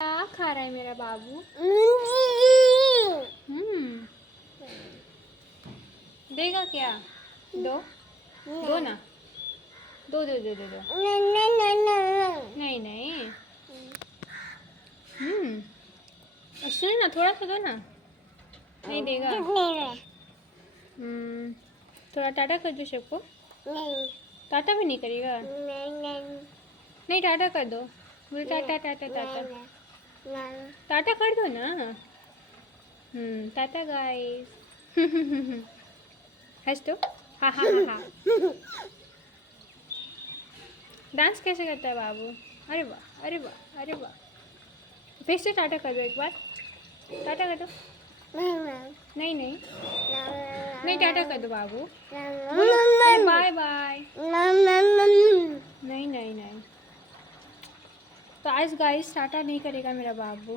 क्या खा रहा है मेरा बाबू? देगा क्या? दो दो ना, दो दो दो दो दो। नहीं नहीं। सुन ना, थोड़ा सा दो ना। नहीं देगा। थोड़ा टाटा कर दो सबको। टाटा भी नहीं करेगा? नहीं, टाटा कर दो। बोलो टाटा टाटा टाटा। टाटा कर दो ना। टाटा गाइस। हंस दो। हा हा हा हा। डांस कैसे करता है बाबू? अरे वाह अरे वाह अरे वाह। फिर से टाटा कर दो एक बार। टाटा कर दो। नहीं नहीं नहीं, टाटा कर दो बाबू। बोलो अरे बाय बाय। नहीं नहीं नहीं। तो आज गाइस टाटा नहीं करेगा मेरा बाबू।